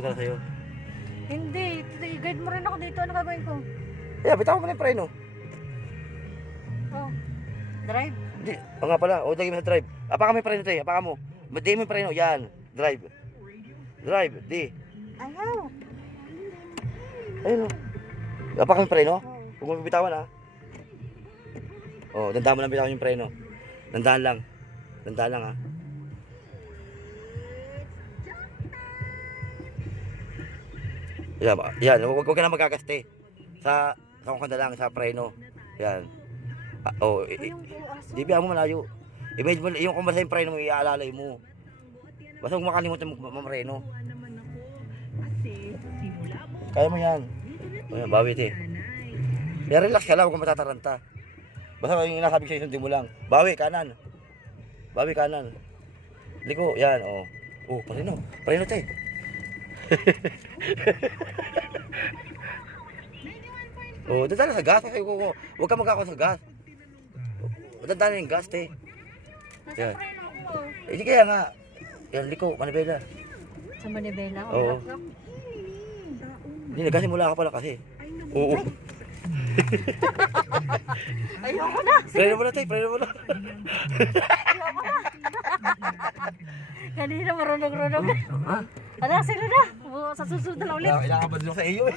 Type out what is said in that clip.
ko talaga sa'yo. Hindi, guide mo rin ako dito. Ano gagawin ko? Yeah, bitawan mo na yung preno. Oh, drive. Hindi, o nga pala, o lagay mo sa drive. Apakan mo yung preno tayo, apakan mo. Di mo yung preno, yan. Drive. Drive, di. Ayaw. Ayun o. Apakan mo yung preno. Oh. Huwag mo bitawan ha. O, dandaan mo lang bitawan yung preno. Dandaan lang. Dandaan lang ha. Yan, huwag ka na magkakaste. Sa kung kanda lang, sa preno. Yan. Di biya mo malayo. Image mo, yung kumasa yung preno mo, iaalalay mo. Basta huwag makalimutan mamreno. Kaya mo yan. Ayan, bawit eh. Kaya relax ka lang, huwag kang matataranta. Basta yung inasabi sa'yo, sundin mo lang. Bawi, kanan. Bawi, kanan. Liko, yan, o. Oh, preno. Preno tayo. Oh, dadaan sa gas. Huwag ka magkakaw sa gas. Dadaan na yung gas, te. Yan. Hindi kaya nga. Yan, liko, manibela. Sa Manibela? Oo. Hindi, nagasin mula ka pala kasi. Oo. Ayoko na. Preno mo na, te. Preno mo na. Kanina marunong-runong na. Ala, sila na. Sa susunod na lang ulit. Kailangan ba dito sa iyo eh.